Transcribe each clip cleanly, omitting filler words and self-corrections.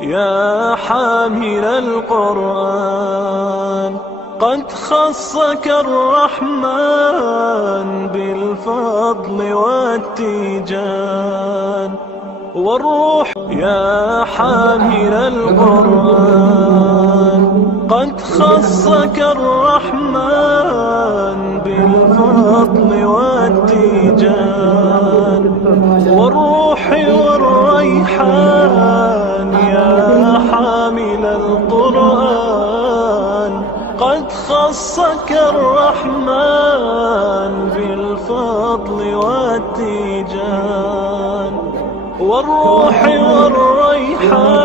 يا حامل القرآن، قد خصك الرحمن بالفضل والتيجان والروح. يا حامل القرآن، قد خصك الرحمن بالفضل والتيجان والروح والريحان. يا حامل القرآن، قد خصك الرحمن بالفضل والتيجان والروح والريحان.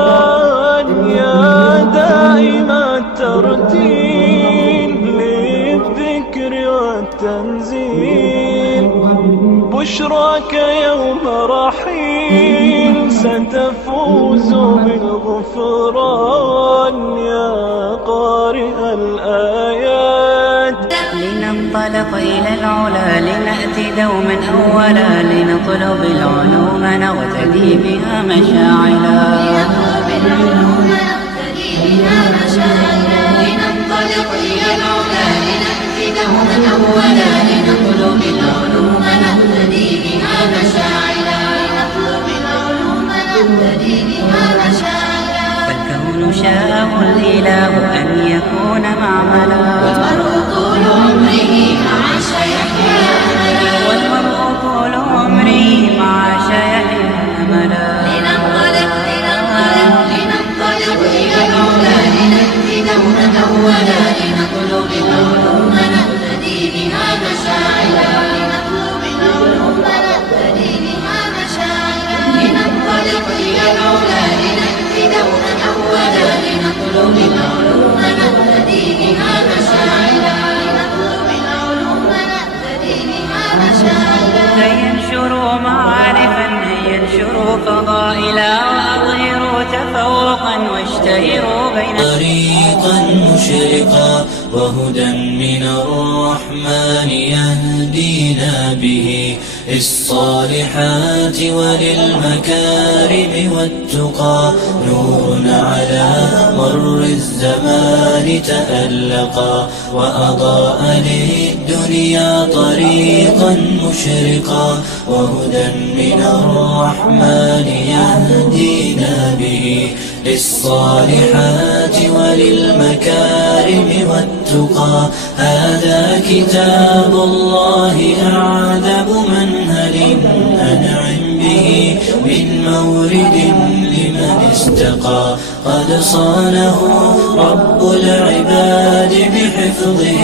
يا دائم الترتيل للذكر والتنزيل، بشراك يوم رحيل ستفوز بالغفران. يا قارئ الآيات، لننطلق إلى العلا لنأتي دوما أولا، لنطلب العلوم نغتدي بها مشاعلا. لننطلق إلى العلا لنأتي دوما أولا، لنطلب العلوم نغتدي بها مشاعلا. فالكون شاءه الإله أن يكون معملا، والمرء طول عمره مع يحيى أملا، والمرء طول عمره مع يحيى أملا. لننطلق إلى العلا لنأتي دوما أولا، لنطلب العلوم نهتدي بها مشاعلا. لننطلق إلى العلا لنأتي دوما أولا، لنطلب العلوم نهتدي بها مشاعلا. لينشروا معارفا، لينشروا فضائلا، وأظهروا تفوقا واشتهروا بين طريقا مشرقا وهدى من الرحمن يهدينا به للصالحات وللمكارم والتقى. نور على مر الزمان تألقا، وأضاء للدنيا طريقا مشرقا، وهدى من الرحمن يهدينا به للصالحات وللمكارم والتقى. هذا كتاب الله أعذب منهل أنعم به من مورد لمن استقى. قد صانه رب العباد بحفظه،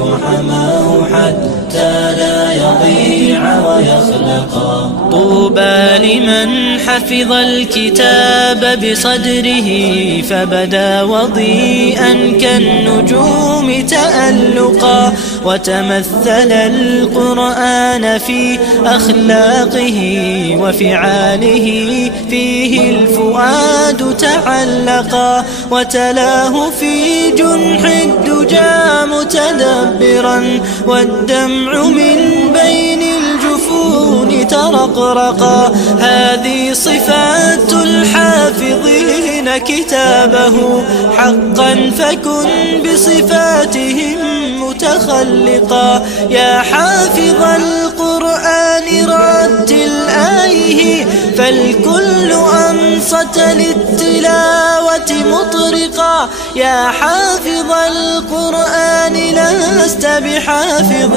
وحماه حتى لا يضيع ويخلقا. طوبى لمن حفظ الكتاب بصدره، فبدا وضيئا كالنجوم تألقا، وتمثل القرآن في أخلاقه وفعاله، فيه الفؤاد تعلقا، وتلاه في جنح الدجى متدبرا، والدمع من بين الجفون ترقرقا. هذه صفات الحافظين كتابه حقا، فكن بصفاتهم متخلقا. يا حافظ القرآن رتل آيه، فالكل أنصت للتلاوة مطرقا. يا حافظ القرآن لست بحافظ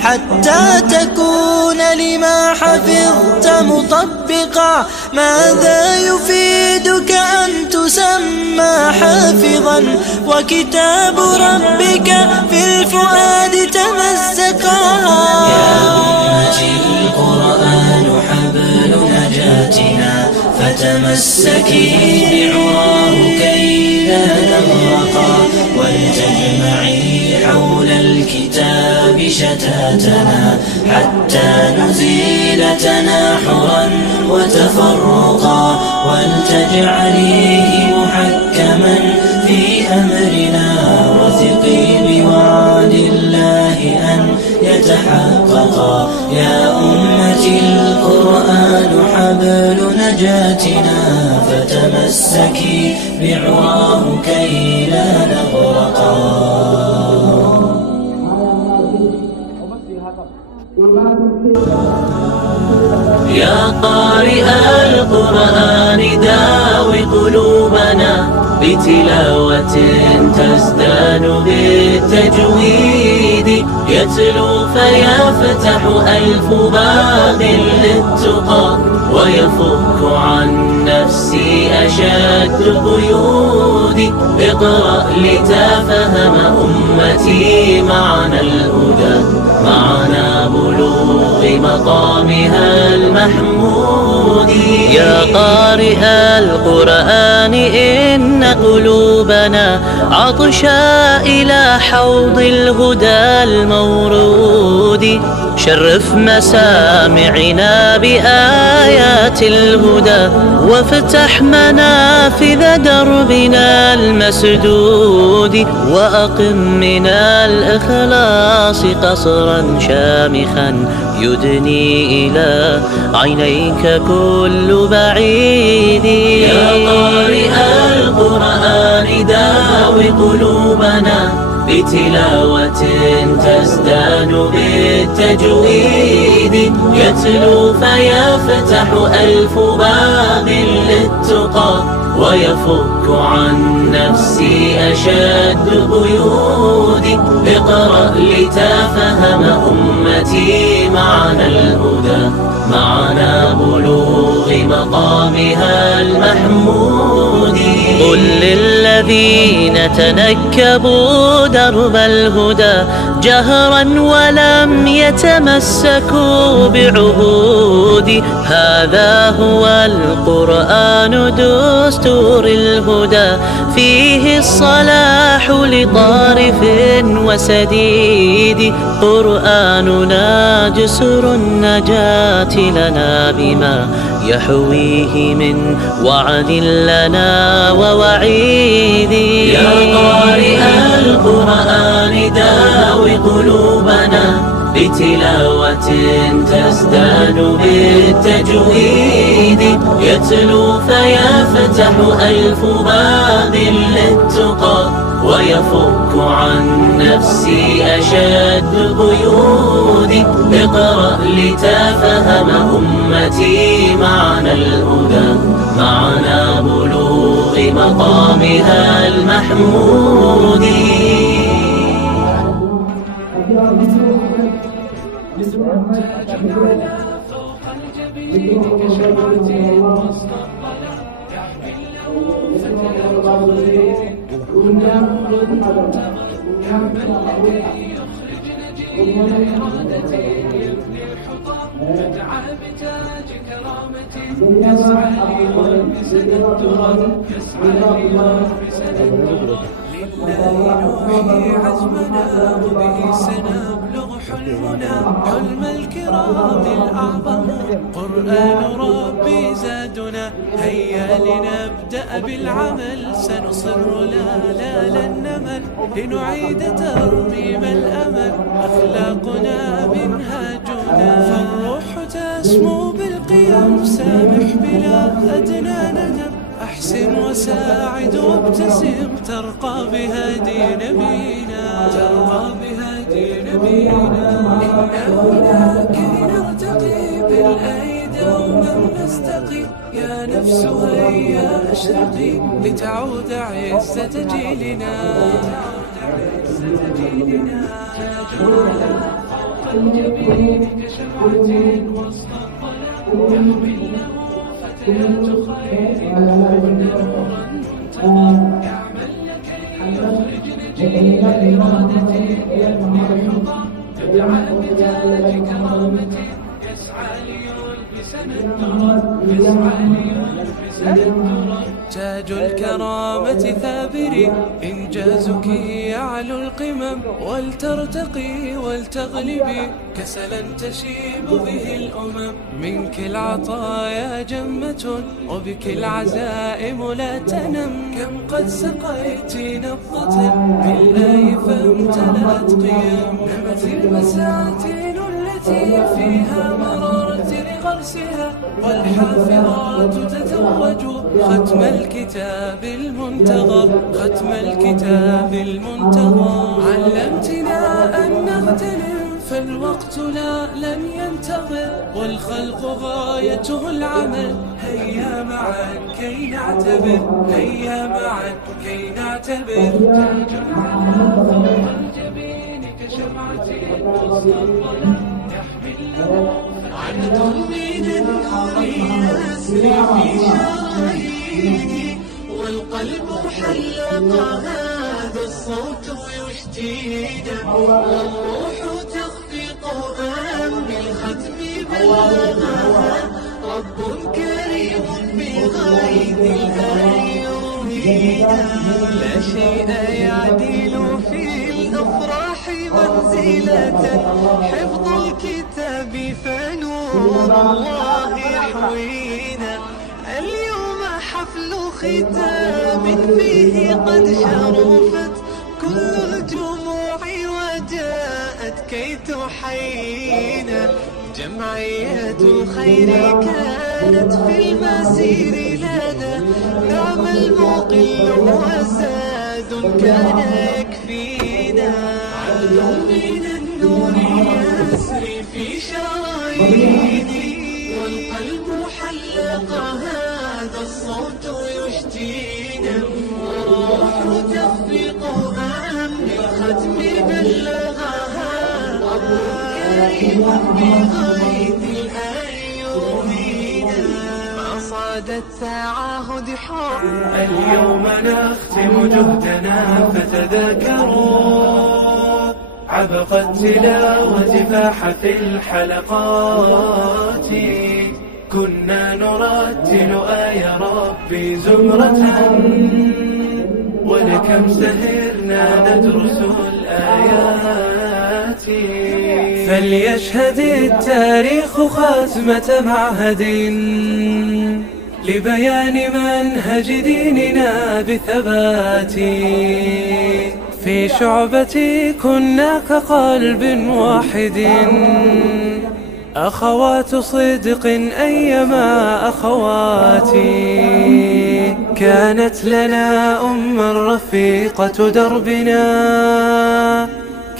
حتى تكون لما حفظت مطبقا. ماذا يفيدك أن تسمى حافظا وكتاب ربك في الفؤاد تمزقا؟ يا أمتي القرآن حبل نجاتنا، فتمسكي بعراه كي لا نغرقا، ولتجمعي حول الكتاب شتاتنا، حتى نزيل تناحرا وتفرقا، ولتجعليه محكما في أمرنا، وثقي بوعد الله أن يتحقق. مرفقا. يا أمتي القرآن حبل نجاتنا، فتمسكي بعواه كي لا نغرقا. يا قارئ القرآن داوي قلوبنا بتلاوة تزدان بالتجويد، يتلو فيفتح ألف باب للتقى، ويفك عن نفسي أشد قيودي. اقرأ لتفهم أمتي معنى الهدى، معنى بلوغ مقامها المحمود. يا قارئ القرآن إن قلوبنا عطشا إلى حوض الهدى المورود، شرف مسامعنا بآيات الهدى، وافتح منافذ دربنا المسدود، وأقم من الإخلاص قصرا شامخا يدني إلى عينيك كل بعيد. يا قارئ القرآن داوي قلوبنا بتلاوة تزدان بالتجويد، يتلو فيفتح ألف باب للتقى، ويفك عن نفسي أشد قيودي. اقرأ لتفهم أمتي معنى الهدى، معنى بلوغ مقامها المحمود. قل للذين تنكبوا درب الهدى جهرا ولم يتمسكوا بعهود، هذا هو القرآن دستور الهدى، فيه الصلاح لطارف وسديد. قرآننا جسر النجاة لنا بما يحويه من وعد لنا ووعيد. يا قارئ القرآن داوي قلوبنا بتلاوة تزدان بالتجويد، يتلو فيفتح ألف باب للتقى، ويفك عن نفسي أشد قيودي. اقرأ لتفهم أمتي معنى الهدى، معنى بلوغ مقامها المحمود. عزمنا وبه سنبلغ حلمنا، حلم الكرام الأعظم قرآن ربي زادنا. هيا لنبدأ بالعمل، سنصر لا لن نمل، لنعيد ترميم الأمل، أخلاقنا منهاجنا. فالروح تسمو بالقيم، سامح بلا أدنى ندم، أحسن وساعد وابتسم، ترقى بهدي نبينا، ترقى بهدي نبينا. إننا كي نرتقي بالأيدي ومن نستقي، يا نفس هيا أشرقي، لتعود عزة جيلنا. الجبين كشمعة وسط الظلام، يحمله فتيات خير ونورا يعمل لك ليخرج نجيل إرادته من الحطام، يدعى بتاج كرامته، يسعى ليلبسنا التراب، يسعى ليلبسنا التراب. تاج الكرامة ثابري، إنجازك يعلو القمم، ولترتقي ولتغلبي، كسلا تشيب به الأمم. منك العطايا جمة، وبك العزائم لا تنم، كم قد سقيت نبضة بالله فامتلأت قيم، نمت المساتين التي التي فيها مررت لغرسها، والحافظات تتوج ختم الكتاب المنتظر، ختم الكتاب المنتظر. علمتنا أن نغتنم فالوقت لن ينتظر، والخلق غايته العمل. هيا معا كي نعتبر، هيا معا كي نعتبر. الجبين كشمعة مصطفى يحمل عدد من النور يسري في شراييني، والقلب حلق هذا الصوت يشتينا، والروح تخفق أمن الختم بلغها، رب كريم بغيث الأيوم. لا شيء يعدل في الأفراح منزلة، حفظ الكتاب فنور الله يحوينا. اليوم حفل ختام فيه قد شرفت كل الجموع وجاءت كي تحيينا. جمعية الخير كانت في المسير لنا، نعم المقل وزاد كان يكفينا. عدل من النور يسري في شراييني، والقلب حلق هذا الصوت يشتينا، والروح تخفق أمن الختم بلغها، رب كريم بغيث الأيوم. ما صاد التعاهد حر. اليوم نختم جهدنا فتذاكروا، عبق التلاوة فاح في الحلقات. كنا نرتل آي ربي زمرة، ولكم سهرنا ندرس الآيات. فليشهد التاريخ ختمة معهد لبيان منهج ديننا بثبات. في شعبتي كنا كقلب واحد، أخوات صدق أيما أخواتي. كانت لنا رفيقة دربنا،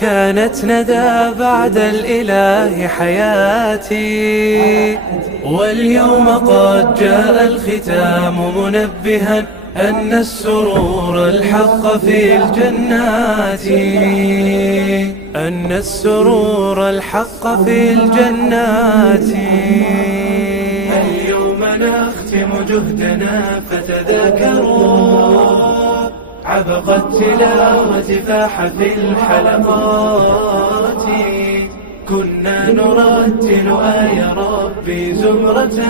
كانت ندى بعد الإله حياتي. واليوم قد جاء الختام منبها أن السرور الحق في الجنات، أن السرور الحق في الجنات. اليوم نختم جهدنا فتذاكروا، عبق التلاوة فاح في الحلقات. كنا نرتل آي ربي زمرة،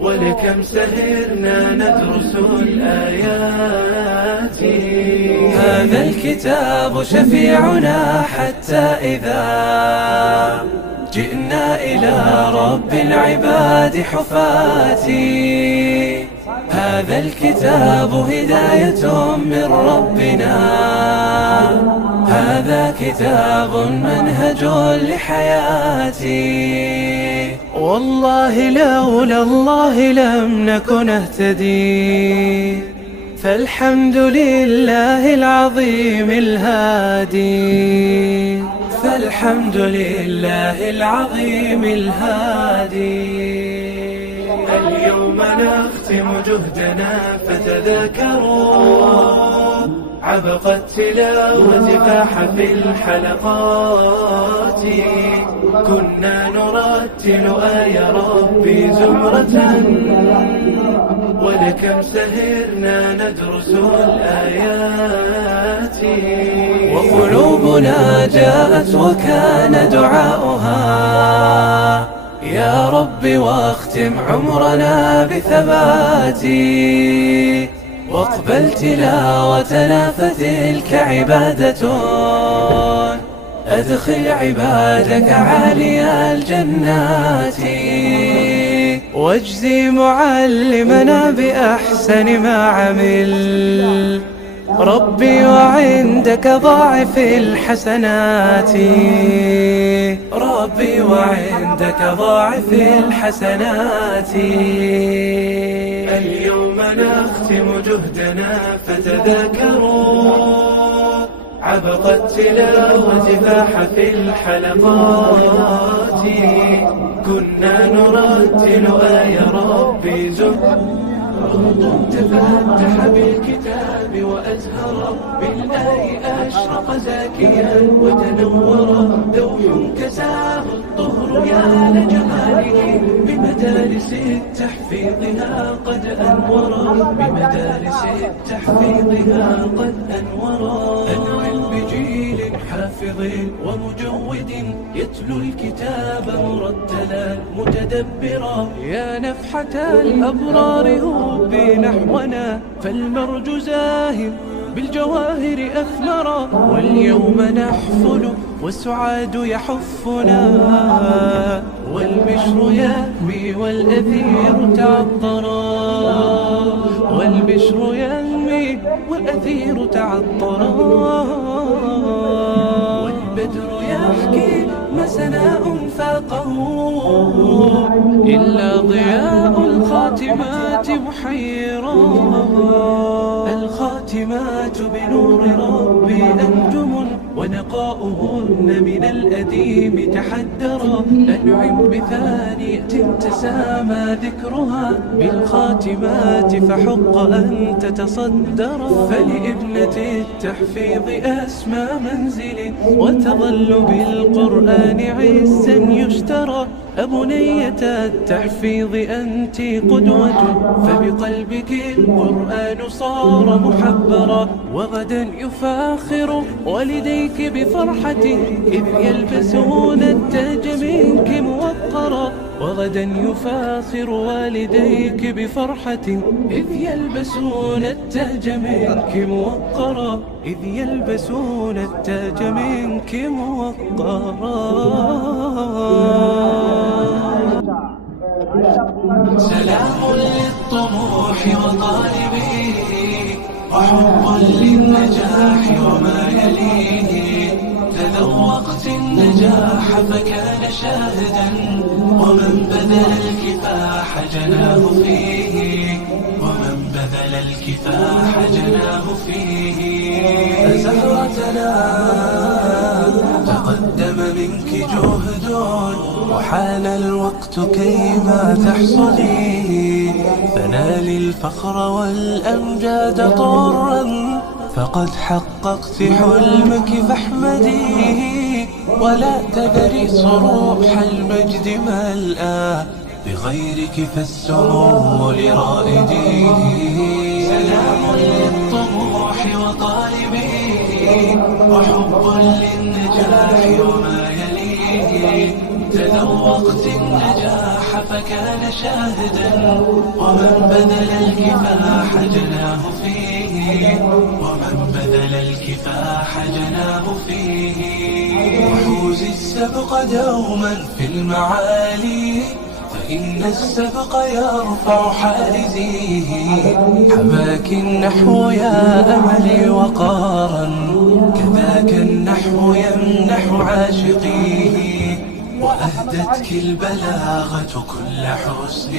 ولكم سهرنا ندرس الآيات. هذا الكتاب شفيعنا حتى إذا جئنا إلى رب العباد حفاتي. هذا الكتاب هداية من ربنا، هذا كتاب منهج لحياتي. والله لولا الله لم نكن نهتدي، فالحمد لله العظيم الهادي، فالحمد لله العظيم الهادي. اليوم نختم جهدنا فتذاكروا، عبق التلاوة فاح في الحلقات. كنا نرتل آي ربي زمرة، ولكم سهرنا ندرس الآيات. وقلوبنا جاءت وكان دعاؤها، يا رب واختم عمرنا بثبات. واقبل تلاوتنا فتلك عبادة، أدخل عبادك عالي الجنات. واجزي معلمنا بأحسن ما عمل، ربي وعندك ضاعف الحسنات، ربي وعندك ضاعف الحسنات. اليوم نختم جهدنا فتذاكروا عبق التلاوة فاح في الحلقات. كنا نرتل آي ربي زهد تفتح بالكتاب وأزهر بالآي أشرق زاكيا وتنور لوح كساه الطهر يا لجماله بمدارس التحفيظها قد أنور، بمدارس التحفيظها قد أنور. أنعم بجيل حافظ ومجود يتلو الكتاب مرتلا متدبرا. يا نفحة الأبرار هوبي نحونا فالمرج زاهر بالجواهر أثمرا. واليوم نحفل والسعاد يحفنا والبشر يهوي والأثير تعطرا، والبشر يهوي والأثير تعطرا. والبدر يحكي ما سناء فاقه إلا ضياء الخاتمات محيرا. الخاتمات بنور ربي أنجم ونقاؤهن من الأديم تحدرا. أنعم بثانية تسامى ذكرها بالخاتمات فحق أن تتصدر. فلابنة التحفيظ أسمى منزل وتظل بالقرآن عزا يشترى. أبنية التحفيظ أنت قدوة فبقلبك القرآن صار محبرا. وغدا يفاخر والديك بفرحة إذ يلبسون التاج منك موقرا. وغدا يفاخر والديك بفرحة إذ يلبسون التاج منك موقرا، إذ يلبسون التاج منك موقرا. سلام للطموح وطالبيه وحب للنجاح وما يليه. تذوقت النجاح فكان شاهدا ومن بذل الكفاح جناه فيه، ومن بذل الكفاح جناه فيه. فزهرتنا تقدم منك جهد وحان الوقت كيما تحصدي. فنالي الفخر والأمجاد طرا فقد حققت حلمك فاحمديه. ولا تذري صروح المجد ملأى بغيرك فالسمو لرائديه. سلام للطموح وطالبيه وحب للنجاح وما يليه. تذوقت النجاح فكان شاهدا ومن بذل الكفاح جناه فيه، ومن بذل الكفاح جناه فيه. وحوزي السبق دوما في المعالي فإن السبق يرفع حائزيه. حماك النحو يا أملي وقارا كذاك النحو يمنح عاشقيه. وأهدتك البلاغة كل حسن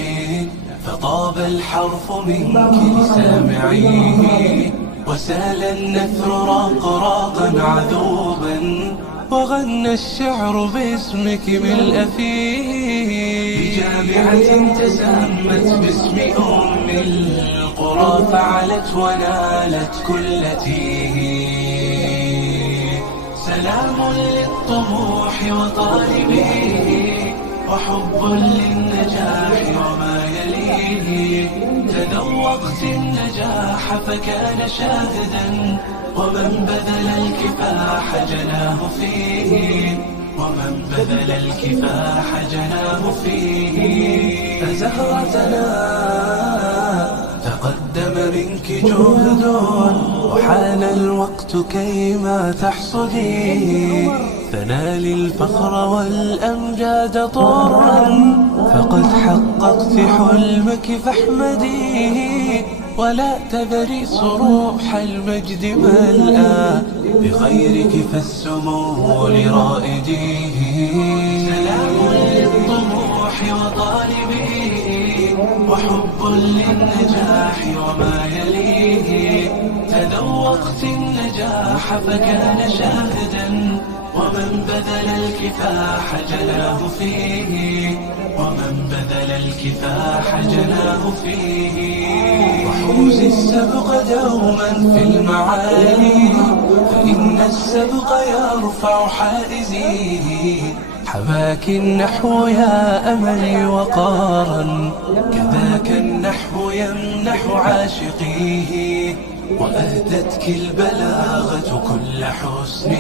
فطاب الحرف منك لسامعيه. وسال النثر رقراقا عذوبا وغنى الشعر باسمك ملء فيه. بجامعة تسمت باسم أم القرى فعلت ونالت كل تيه. سلام للطموح وطالبيه وحب للنجاح وما يليه. تذوقت النجاح فكان شاهدا ومن بذل الكفاح جناه فيه، ومن بذل الكفاح جناه فيه. فزهرتنا تقدم منك جهد وحان الوقت كيما تحصدي. فنالي الفخر والأمجاد طرا فقد حققت حلمك فاحمديه. ولا تذري صروح المجد ملأى بغيرك فالسمو لرائديه. سلام للطموح وطالبيه وحب للنجاح وما يليه. تذوقت النجاح فكان شاهدا ومن بذل الكفاح جناه فيه. ومن بذل الكفاح جناه فيه. وحوزي السبق دوما في المعالي فإن السبق يرفع حائزيه. حماك النحو يا أملي وقارا كذاك النحو يمنح عاشقيه. وأهدتك البلاغة كل حسن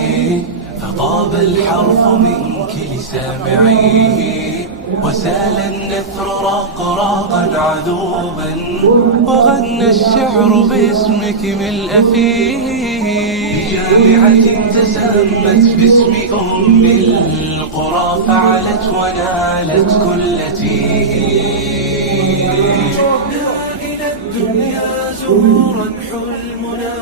فطاب الحرف منك لسامعيه. وسال النثر رقراقا عذوبا وغنى الشعر باسمك ملء فيه. بجامعة تسمت باسم أم القرى فعلت ونالت كل تيه. إلى الدنيا زهورا حلمنا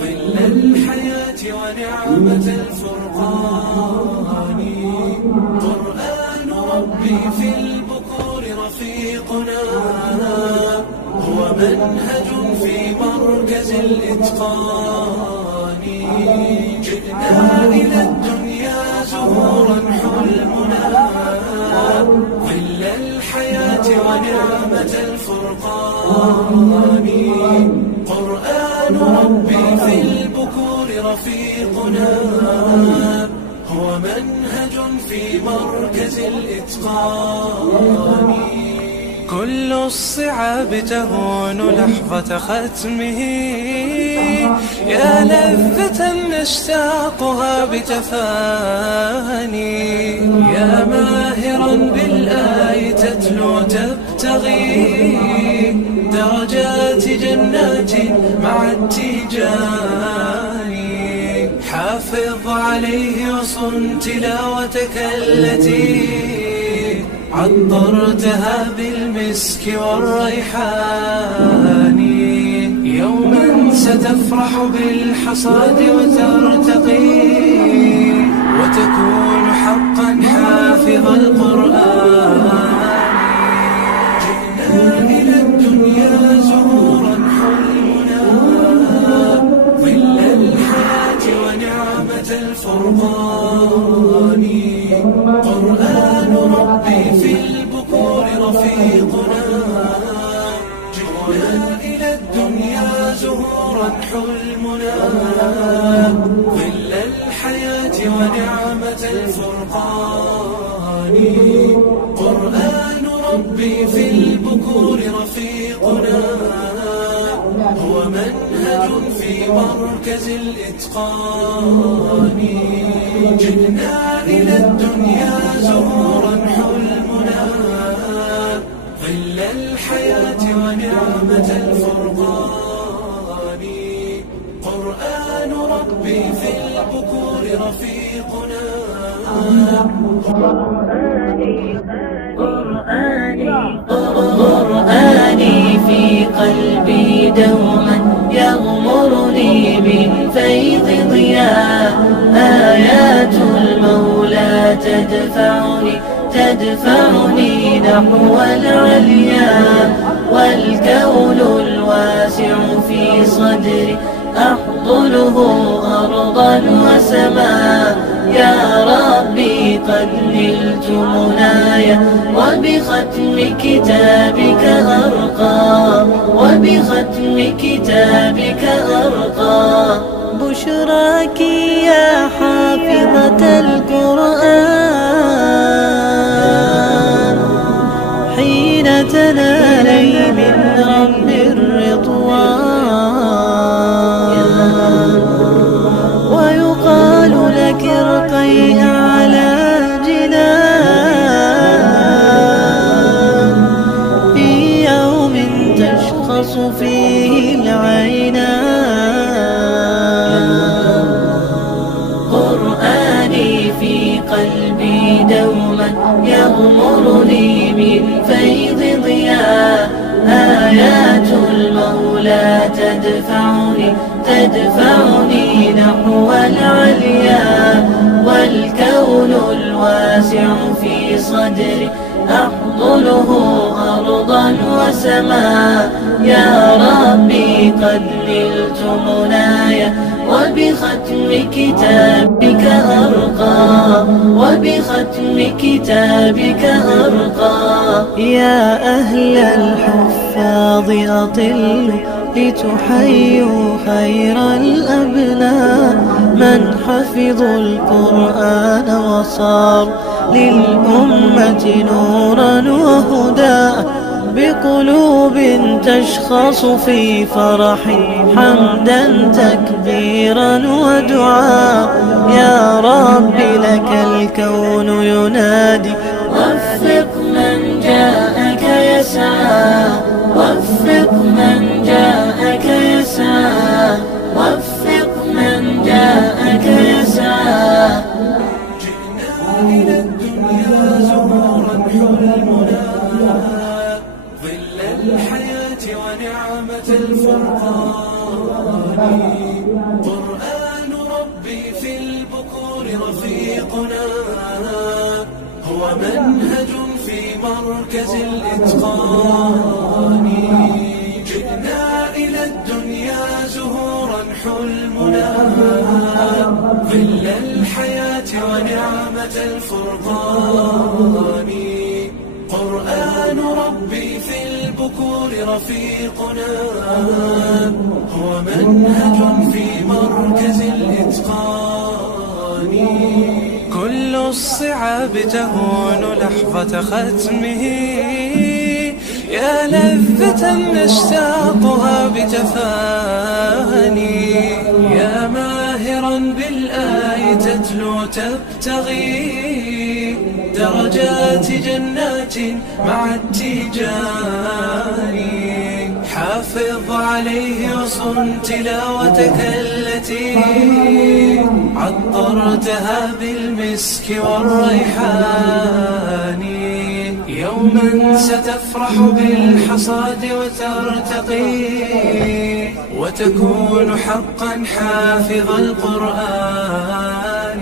ظل الحياة ونعمة الفرقان. قرآن ربي في البكور رفيقنا هو منهج في مركز الإتقان. جئنا إلى الدنيا زهورا حلمنا ظل الحياة ونعمة الفرقان. قرآن ربي في البكور رفيقنا هو منهج في مركز الإتقان. كل الصعاب تهون لحظة ختمه يا لذة نشتاقها بتفاني. يا ماهرا بالآي تتلو تبتغي درجات جنات مع التيجان. حافظ عليه وصن تلاوتك التي عطرتها بالمسك والريحان. يوما ستفرح بالحصاد وترتقي وتكون حقا حافظ القرآن. جئنا إلى الدنيا زهورا حلمنا ظل الحياة ونعمة الفرقان. قرآن ربي في البكور رفيقنا جئنا إلى الدنيا زهورا حلمنا ظل الحياة ونعمة الفرقان. قرآن ربي في البكور رفيقنا هو منهج في مركز الإتقان. جئنا إلى الدنيا زهورا حلمنا ظل الحياة ونعمة الفرقان. قرآن ربي في البكور رفيقنا. قرآني في قلبي دوما يغمرني من فيض ضياء. آيات المولى تدفعني نحو العليا. والكون الواسع في صدري أحضنه أرضا وسماء. يا ربي قد نلت منايا وبختم كتابك أرقى. وبختم كتابك أرقى. بشراك يا حافظة القرآن حين تنالي من رب الرضوان. ويقال لك ارقي أعلى جنان في يوم تشخص فيه العينان. قرآني في قلبي دوما يغمرني من فيض ضياء. آيات المولى تدفعني نحو العليا، والكون الواسع في صدري أحضنه أرضا وسماء. يا ربي قد نلت منايا، وبختم كتابك أرقى، وبختم كتابك أرقى. يا أهل الحفاظ أطلوا لتحيوا خير الأبناء، من حفظوا القرآن وصار للأمة نورا وهدى، بقلوب تشخص في فرح حمدا تكبيرا ودعاء. يا رب لك الكون ينادي، وفق من جاءك يسعى، وفق من جاءك يسعى، وفق من جاءك يسعى. جئنا إلى الدنيا زهورا حلمنا، ظل الحياة ونعمة الفرقان. قرآن ربي في البكور رفيقنا، هو منهج في مركز الإتقان. جئنا إلى الدنيا زهورا حلمنا، ظل الحياة ونعمة الفرقان. قرآن ربي في البكور رفيقنا، هو منهج في مركز الإتقان. كل الصعاب تهون لحظة ختمه، يا لذة نشتاقها بتفاني. يا ماهرا بالآي تتلو تبتغي درجات جنات مع التيجان. حافظ عليه وصن تلاوتك التي عطرتها بالمسك والريحان. يوما ستفرح بالحصاد وترتقي، وتكون حقا حافظ القرآن.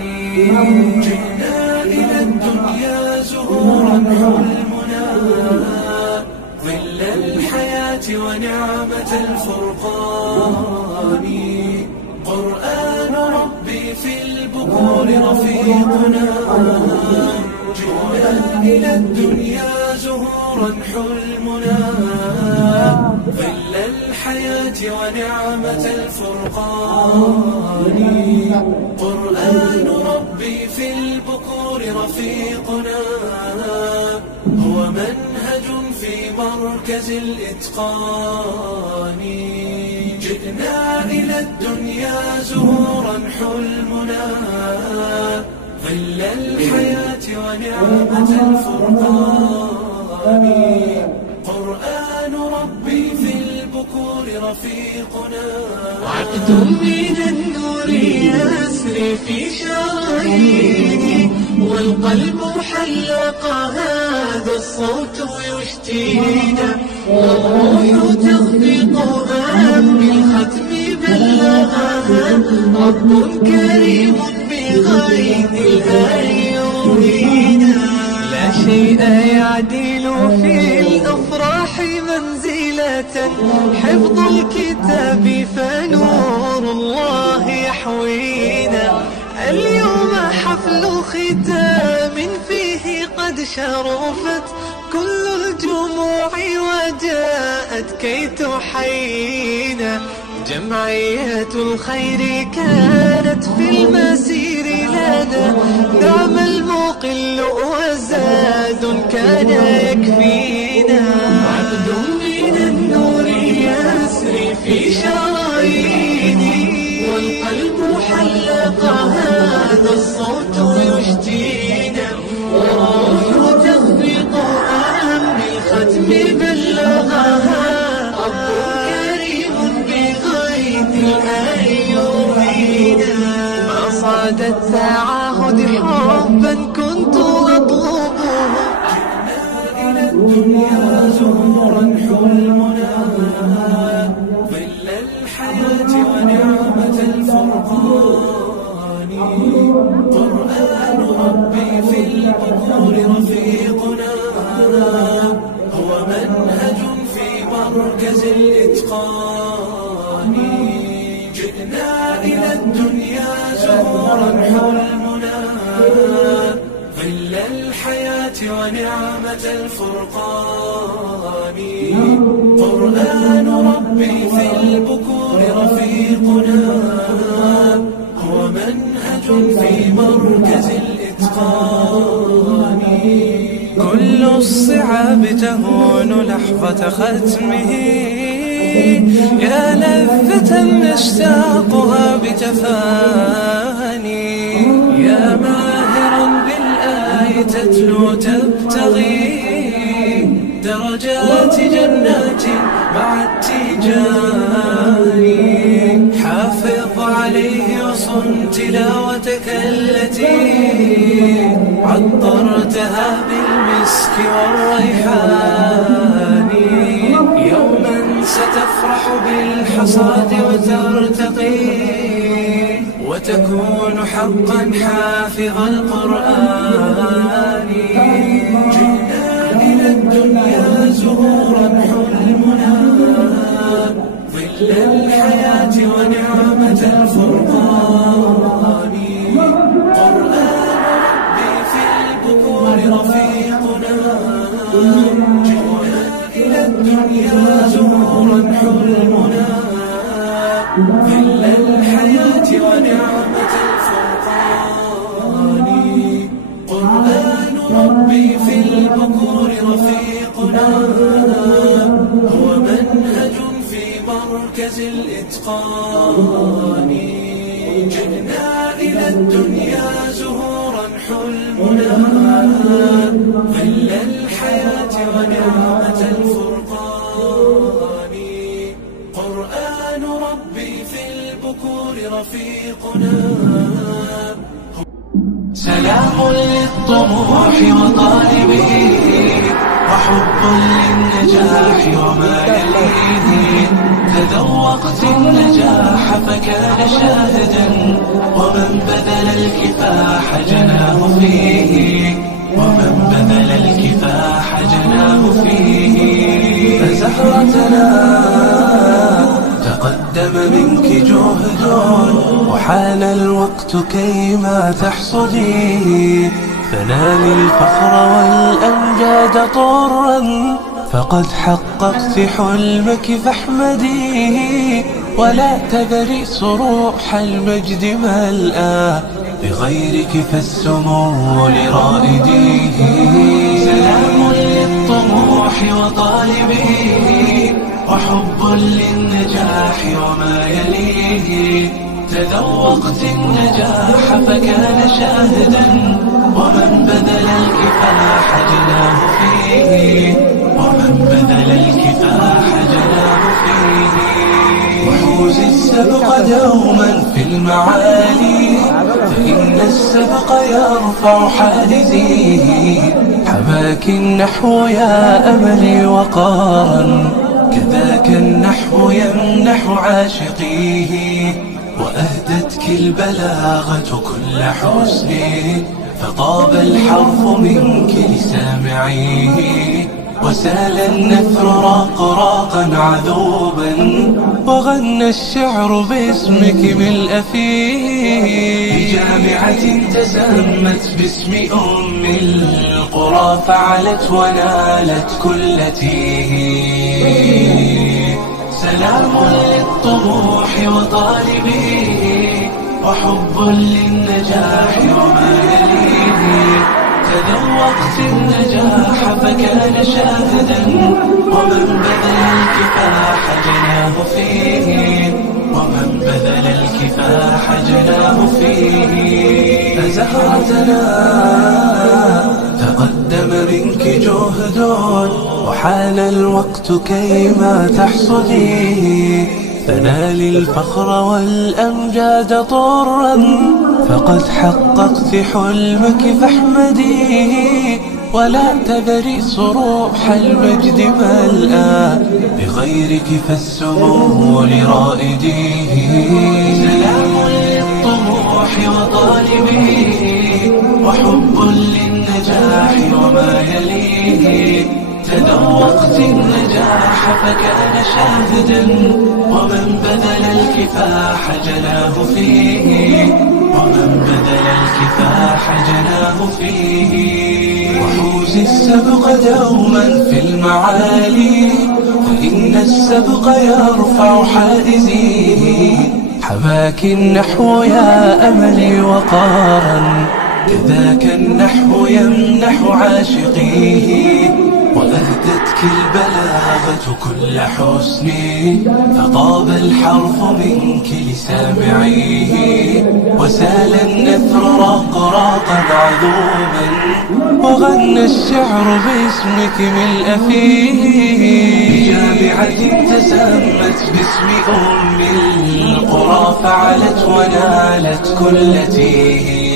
جئنا إلى الدنيا زهورا حلمنا، ظل الحياة ونعمة الفرقان. قرآن ربي في البكور رفيقنا، جئنا إلى الدنيا زهورا حلمنا، ظل الحياة ونعمة الفرقان. قرآن ربي في البكور رفيقنا، هو منهج في مركز الإتقان. جئنا إلى الدنيا زهورا حلمنا، ظل الحياة ونعمة الفرقان. قرآن ربي في البكور رفيقنا، عقد من النور يسري في شراييني، والقلب حلق هذا الصوت يشتينا، والروح تخفقها بالختم بلغها، رب كريم بغيث الأعين. لا شيء يعدل في الأفراح منزلة، حفظ الكتاب فنور الله يحوينا. اليوم حفل ختام فيه قد شرفت كل الجموع وجاءت كي تحيينا. جمعية الخير كانت في المسير لنا، نعم المقل وزاد كان يكفينا. عبد من النور يسري في شراييني، والقلب حلق هذا الصوت يشتينا، والروح تخفق بالختم بلغها، رب كريم بغيث الأعين. ما صاد التعاهد حبا كنت أطلبه، جئنا إلى الدنيا زهورا حلمنا، مركز الإتقان. جئنا إلى الدنيا زهورا حلمنا، ظل الحياة ونعمة الفرقان. قرآن ربي في البكور رفيقنا، هو منهج في مركز الإتقان. كل الصعاب تهون لحظة ختمه، يا لذة نشتاقها بتفاني. يا ماهرا بالآي تتلو تبتغي درجات جنات مع التيجان. حافظ عليه وصن تلاوتك التي عطرتها بالمسك والريحان. يوما ستفرح بالحصاد وترتقي، وتكون حقا حافظ القرآن. جئنا إلى الدنيا زهورا حلمنا، ظل الحياة ونعمة الفرقان. قرآن ربي في البكور رفيقنا، جئنا إلى الدنيا زهورا حلمنا، ظل الحياة ونعمة الفرقان. قرآن ربي في البكور رفيقنا، هو منهج في مركز الإتقان. جئنا إلى الدنيا زهورا حلمنا، ظل الحياة ونعمة الفرقان. قرآن ربي في البكور رفيقنا. سلام للطموح وطالبه، وحب للنجاح وما يليه. تذوقت النجاح فكان شاهدا، ومن بذل الكفاح جناه فيه، ومن بذل الكفاح جناه فيه. فزهرتنا تقدم منك جهد، وحان الوقت كيما تحصديه. فنالي الفخر والأمجاد طرا، فقد حققت حلمك فاحمديه. ولا تذري صروح المجد ملأى، بغيرك فالسمو لرائديه. سلام للطموح وطالبه، وحب للنجاح وما يليه. تذوقت النجاح فكان شاهدا، ومن بذل الكفاح جناه فيه، ومن بذل الكفاح جناه فيه. وحوز السبق دوما في المعالي، فإن السبق يرفع حاجزيه. حماك النحو يا أملي وقارا، كذاك النحو يمنح عاشقيه. وأهدتك البلاغة كل حسن، فطاب الحرف منك لسامعيه. وسال النثر رقراقا عذوبا، وغنى الشعر باسمك ملء فيه. بجامعة تسمت باسم أم القرى، فعلت ونالت كل تيه. سلام للطموح وطالبيه، وحب للنجاح وما يليه. تذوقت النجاح فكان شاهدا، ومن بذل الكفاح جناه فيه، ومن بذل الكفاح جناه فيه. فزهرتنا تقدم منك جهد، وحان الوقت كيما تحصديه. فنالي الفخر والأمجاد طرا، فقد حققت حلمك فاحمديه. ولا تذري صروح المجد ملأى، بغيرك فالسمو لرائديه. سلام للطموح وطالبه، وحب للنجاح وما يليه. تذوقت النجاح فكان شاهدا، ومن بذل الكفاح جناه فيه، ومن بذل الكفاح جناه فيه. وحوز السبق دوما في المعالي، فإن السبق يرفع حائزيه. حماك النحو يا أملي وقارا، كذاك النحو يمنح عاشقيه. وأهدتك البلاغة كل حسن، فطاب الحرف منك لسامعيه. وسال النثر رقراقا عذوبا، وغنى الشعر باسمك ملء فيه. بجامعة تسمت باسم أم القرى، فعلت ونالت كل تيه.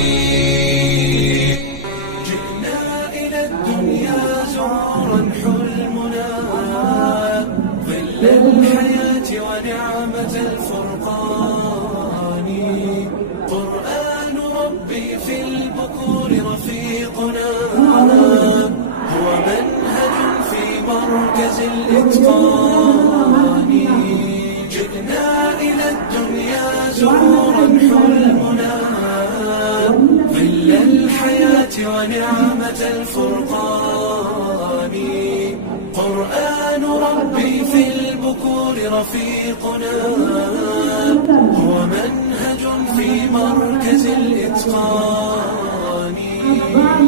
الحياة ونعمة الفرقان، قرآن ربي في البكور رفيقنا، هو منهج في مركز الإتقان. جئنا إلى الدنيا زهورا حلمنا، ظل الحياة ونعمة الفرقان. قرآن ربي في البكور رفيقنا، هو منهج في مركز الإتقان.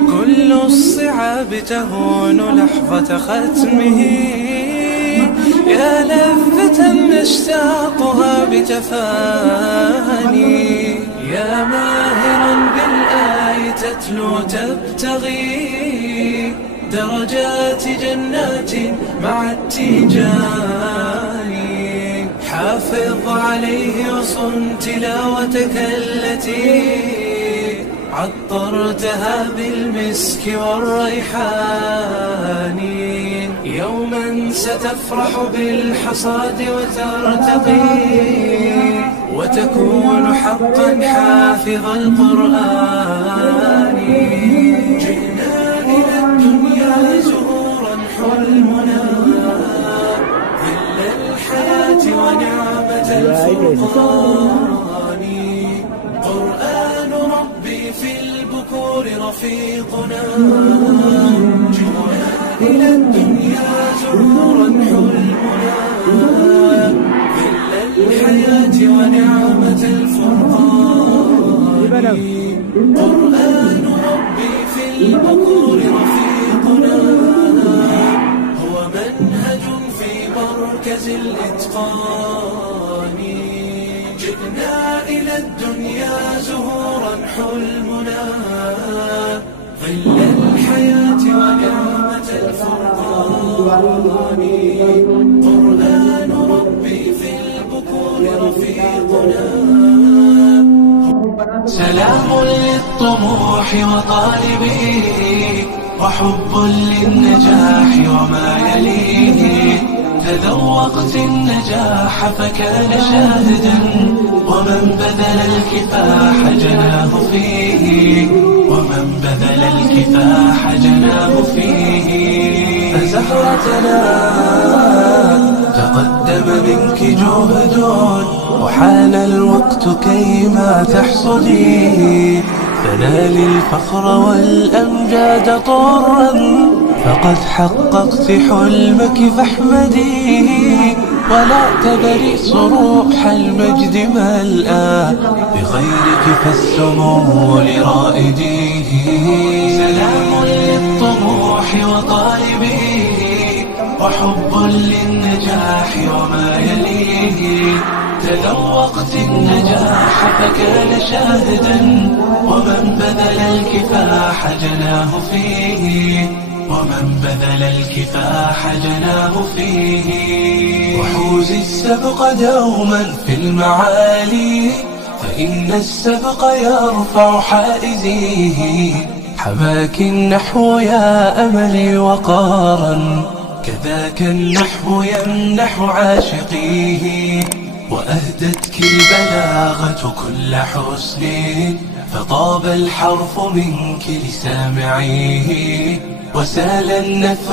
كل الصعاب تهون لحظة ختمه، يا لذة نشتاقها بتفاني. يا ماهرا بالآي تتلو تبتغي، درجات جنات مع التيجان. حافظ عليه وصن تلاوتك التي عطرتها بالمسك والريحان. يوما ستفرح بالحصاد وترتقي، وتكون حقا حافظ القرآن. جئنا إلى الدنيا زهورا حلمنا، ظل الحياة ونعمة الفرقان. قرآن ربي في البكور رفيقنا، جئنا إلى الدنيا زهورا حلمنا، ظل الحياة ونعمة الفرقان. قرآن ربي في البكور رفيقنا، هو منهج في مركز الإتقان. جئنا إلى الدنيا زهورا حلمنا، ظل الحياة ونعمة الفرقان. قرآن ربي في البكور رفيقنا. سلام للطموح وطالبيه، وحب للنجاح وما يليه. تذوقت النجاح فكان شاهدا، ومن بذل الكفاح جناه فيه، ومن بذل الكفاح جناه فيه. فزهرتنا تقدم منك جهد، وحان الوقت كيما تحصدي. فنالي الفخر والأمجاد طرا، فقد حققت حلمك فاحمديه. ولا تذري صروح المجد ملأى، بغيرك فالسمو لرائديه. سلام للطموح وطالبيه، وحب للنجاح وما يليه. تذوقت النجاح فكان شاهدا، ومن بذل الكفاح جناه فيه، ومن بذل الكفاح جناه فيه. وحوز السبق دوما في المعالي، فإن السبق يرفع حائزيه. حماك النحو يا أملي وقارا، كذاك النحو يمنح عاشقيه. وأهدتك البلاغة كل حسن، فطاب الحرف منك لسامعيه. وسال النثر